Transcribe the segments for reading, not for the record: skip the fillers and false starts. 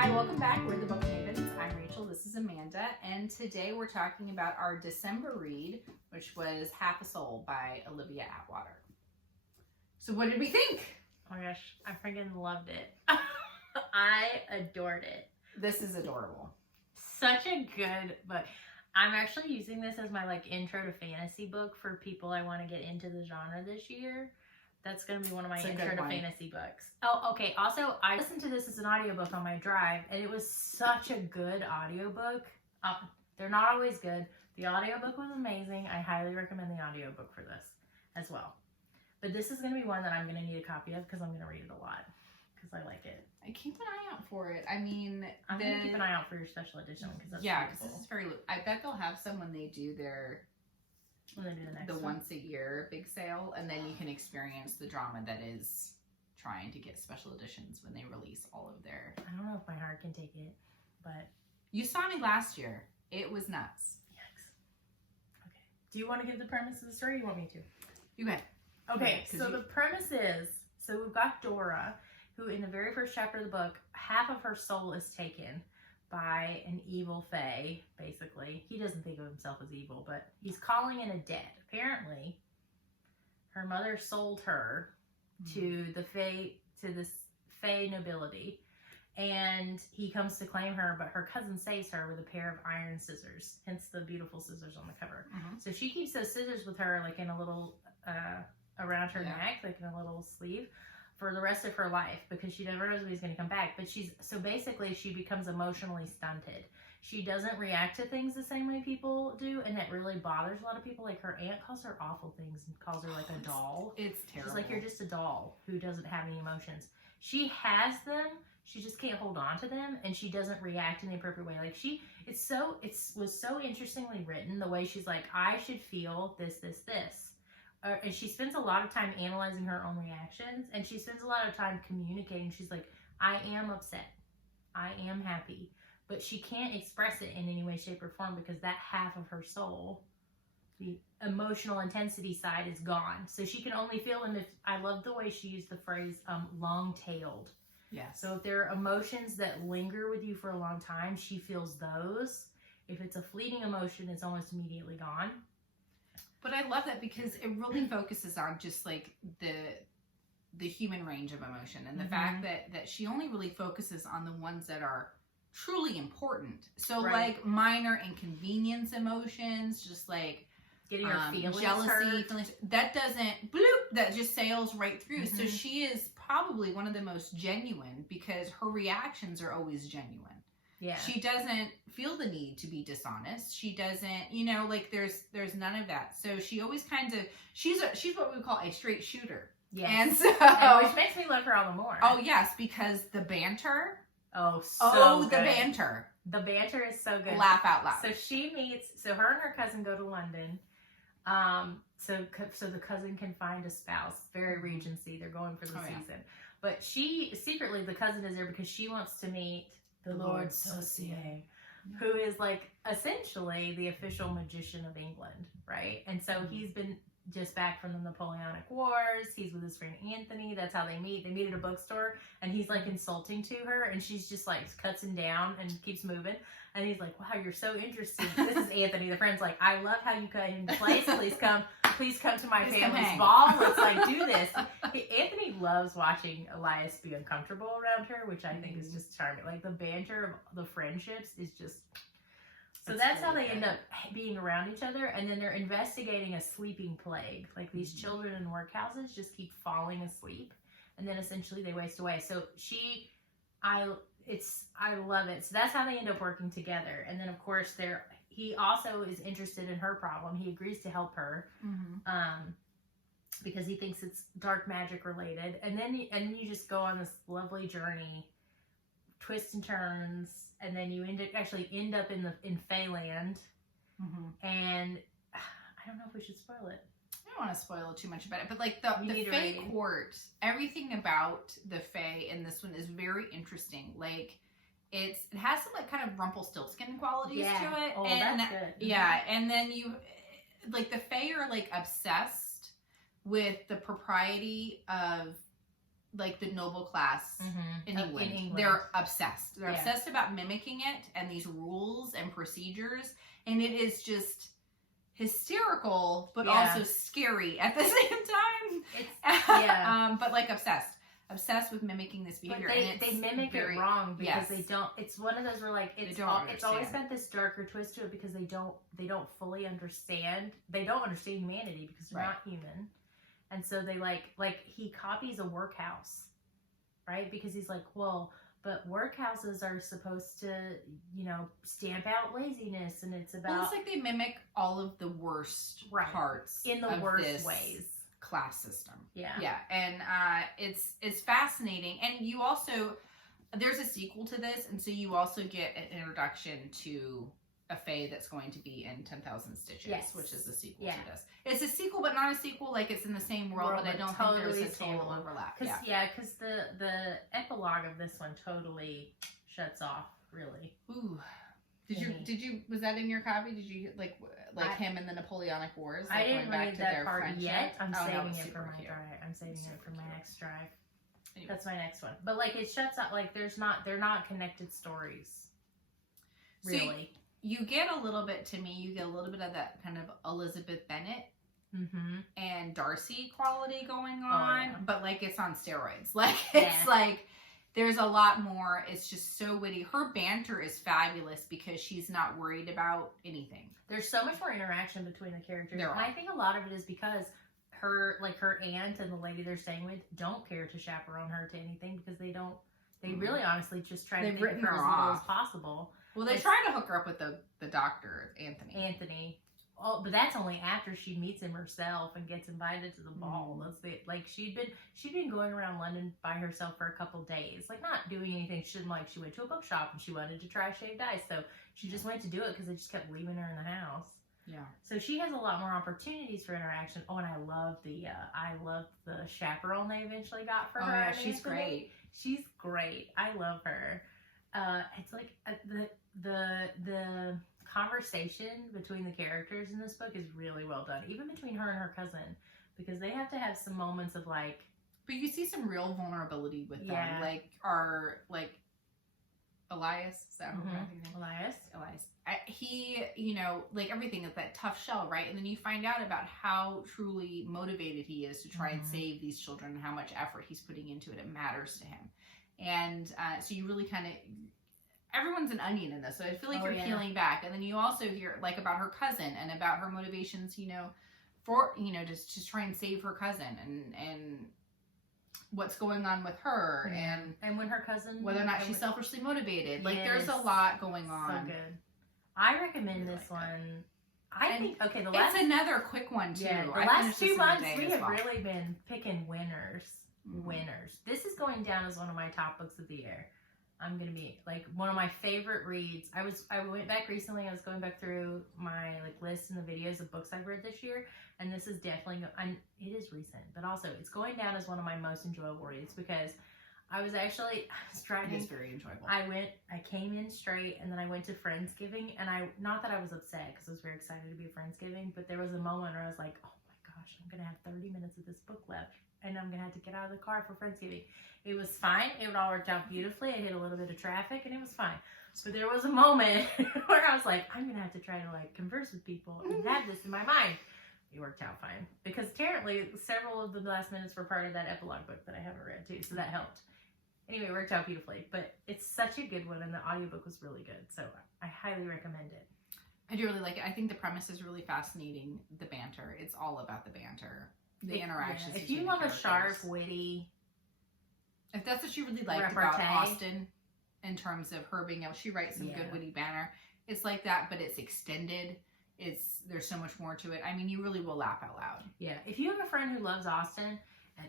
Hi, welcome back. We're the Book Mavens. I'm Rachel. This is Amanda. And today we're talking about our December read, which was Half a Soul by Olivia Atwater. So what did we think? Oh my gosh, I freaking loved it. I adored it. This is adorable. Such a good book. I'm actually using this as my intro to fantasy book for people I want to get into the genre this year. That's going to be one of my intro to fantasy books. Oh, okay. Also, I listened to this as an audiobook on my drive, and it was such a good audiobook. They're not always good. The audiobook was amazing. I highly recommend the audiobook for this as well. But this is going to be one that I'm going to need a copy of because I'm going to read it a lot because I like it. I keep an eye out for it. I mean, I'm going to keep an eye out for your special edition because that's because this is very. I bet they'll have some when they do their. When they do the next one. Once a year big sale, and then you can experience the drama that is trying to get special editions when they release all of their. I don't know if my heart can take it, but you saw me last year. It was nuts. Yikes. Okay. Do you want to give the premise of the story? Or you want me to? You go ahead. Okay. So the premise is, we've got Dora, who in the very first chapter of the book, half of her soul is taken by an evil fae, basically. He doesn't think of himself as evil, but he's calling in a debt. Apparently, her mother sold her to the fae, to this fae nobility, and he comes to claim her, but her cousin saves her with a pair of iron scissors, hence the beautiful scissors on the cover. So she keeps those scissors with her, in a little, around her neck, in a little sleeve, for the rest of her life, because she never knows when he's going to come back. But basically she becomes emotionally stunted. She doesn't react to things the same way people do, and it really bothers a lot of people. Her aunt calls her awful things and calls her a doll. It's terrible. She's you're just a doll who doesn't have any emotions. She has them, she just can't hold on to them, and she doesn't react in the appropriate way. It was so interestingly written, the way she's I should feel this. And she spends a lot of time analyzing her own reactions, and she spends a lot of time communicating. She's I am upset. I am happy. But she can't express it in any way, shape, or form because that half of her soul, the emotional intensity side, is gone. So she can only feel them I love the way she used the phrase long-tailed. Yes. So if there are emotions that linger with you for a long time, she feels those. If it's a fleeting emotion, it's almost immediately gone. But I love that because it really focuses on just the human range of emotion, and the fact that she only really focuses on the ones that are truly important. So minor inconvenience emotions, just getting her feelings jealousy, feelings, that doesn't that just sails right through. So she is probably one of the most genuine because her reactions are always genuine. Yeah. She doesn't feel the need to be dishonest. She doesn't, there's none of that. So she always she's what we would call a straight shooter. Yes. And which makes me love her all the more. Oh yes, because the banter. The banter. The banter is so good. Laugh out loud. So her and her cousin go to London. So the cousin can find a spouse. Very Regency. They're going for the season. Yeah. But secretly, the cousin is there because she wants to meet the Lord Saucier, who is essentially the official magician of England, right? And so he's been just back from the Napoleonic Wars. He's with his friend Anthony. That's how they meet. They meet at a bookstore, and he's insulting to her, and she's just cuts him down and keeps moving. And he's wow, you're so interesting. This is Anthony. The friend's I love how you cut him to place. Please come to my family's ball. Let's do this. Anthony loves watching Elias be uncomfortable around her, which I think is just charming. The banter of the friendships is just. So that's how they end up being around each other, and then they're investigating a sleeping plague. These children in workhouses just keep falling asleep, and then essentially they waste away. So I love it. So that's how they end up working together. And then of course he also is interested in her problem. He agrees to help her, because he thinks it's dark magic related. And then you just go on this lovely journey, twists and turns, and then you end up in Feyland. And I don't know if we should spoil it. I don't want to spoil too much about it, but the Fae court, everything about the Fae in this one is very interesting. It has some kind of Rumpelstiltskin qualities to it. Oh, and that's good. Yeah, and then you the Fae are obsessed with the propriety of like the noble class in In England. England. They're obsessed. They're Yeah. obsessed about mimicking it and these rules and procedures, and it is just hysterical, but Yeah. also scary at the same time. It's, yeah. But like obsessed with mimicking this behavior. But and they mimic it wrong because yes. they don't. It's one of those where like it's always got this darker twist to it because they don't fully understand. They don't understand humanity because they're not human, and so they like he copies a workhouse, right? Because he's like, well, but workhouses are supposed to, you know, stamp out laziness, and it's about. Well, it's like they mimic all of the worst parts in the worst ways. Class system. Yeah. And it's fascinating. And you also, there's a sequel to this, and so you also get an introduction to a fae that's going to be in 10,000 Stitches, which is a sequel to this. It's a sequel, but not a sequel. Like it's in the same world, but I don't think there's a total overlap. Because the epilogue of this one totally shuts off. Really. Ooh. Did you was that in your copy? Did you like him in the Napoleonic Wars? Like I didn't read that part yet. I'm saving it for my cute. drive. I'm saving it for my next drive. Anyway. That's my next one. But like it shuts out. Like they're not connected stories. Really. So you get a little bit to me. You get a little bit of that kind of Elizabeth Bennet and Darcy quality going on, but like it's on steroids. Like it's like. There's a lot more. It's just so witty. Her banter is fabulous because she's not worried about anything. There's so much more interaction between the characters. And I think a lot of it is because her aunt and the lady they're staying with don't care to chaperone her to anything because they don't. They really honestly just try to make her as little as possible. Well, they try to hook her up with the doctor, Anthony. Oh, but that's only after she meets him herself and gets invited to the ball. Like she'd been going around London by herself for a couple days, like not doing anything. She didn't like. She went to a bookshop and she wanted to try shaved ice, so she just went to do it because they just kept leaving her in the house. Yeah. So she has a lot more opportunities for interaction. Oh, and I love the chaperone they eventually got for her. Yeah, she's great. She's great. I love her. It's like the conversation between the characters in this book is really well done, even between her and her cousin, because they have to have some moments of like. But you see some real vulnerability with them, like Elias. Is that Elias? He, you know, like everything is that tough shell, right? And then you find out about how truly motivated he is to try and save these children and how much effort he's putting into it. It matters to him, and so you really kind of. Everyone's an onion in this, so I feel like you're peeling back, and then you also hear like about her cousin and about her motivations, you know, for just try and save her cousin and what's going on with her and when her cousin whether or not she's selfishly motivated. Like there's a lot going on. So good. I recommend this one. I think the last it's another quick one too. Yeah, the last 2 months we have really been picking winners. This is going down as one of my top books of the year. I'm going to be like one of my favorite reads. I went back recently. I was going back through my list and the videos of books I've read this year. And this is definitely, it is recent, but also it's going down as one of my most enjoyable reads because I was driving. It is very enjoyable. I came in straight and then I went to Friendsgiving and not that I was upset because I was very excited to be at Friendsgiving, but there was a moment where I was like, oh my gosh, I'm going to have 30 minutes of this book left. And I'm going to have to get out of the car for Friendsgiving. It was fine. It all worked out beautifully. I hit a little bit of traffic and it was fine. But there was a moment where I was like, I'm going to have to try to converse with people and have this in my mind. It worked out fine. Because apparently several of the last minutes were part of that epilogue book that I haven't read too. So that helped. Anyway, it worked out beautifully. But it's such a good one and the audiobook was really good. So I highly recommend it. I do really like it. I think the premise is really fascinating. The banter. It's all about the banter. The interactions. If you love a sharp, witty, if that's what you really liked about Austen, in terms of her being able, she writes some good witty banter. It's like that, but it's extended. There's so much more to it. I mean, you really will laugh out loud. Yeah. If you have a friend who loves Austen,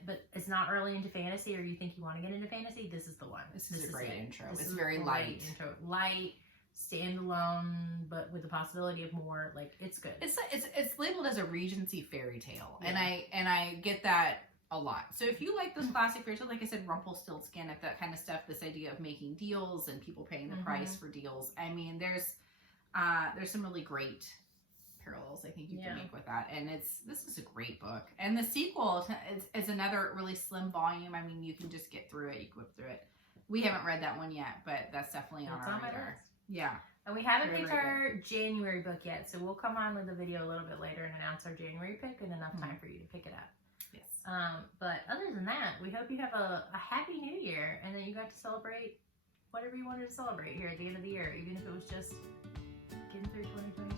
but is not really into fantasy, or you think you want to get into fantasy, this is the one. This is a great intro. It's very light. Light. Standalone, but with the possibility of more. It's good. It's labeled as a Regency Fairytale, and I get that a lot. So if you like those classic fairy tales, like I said, Rumpelstiltskin, if that kind of stuff, this idea of making deals and people paying the price for deals. I mean, there's some really great parallels I think you can make with that. And this is a great book. And the sequel is another really slim volume. I mean, you can just get through it, you can whip through it. We haven't read that one yet, but that's definitely on our radar. Yeah. And we haven't picked our January book yet, so we'll come on with a video a little bit later and announce our January pick in enough time for you to pick it up. Yes. But other than that, we hope you have a happy new year and that you got to celebrate whatever you wanted to celebrate here at the end of the year, even if it was just getting through 2020.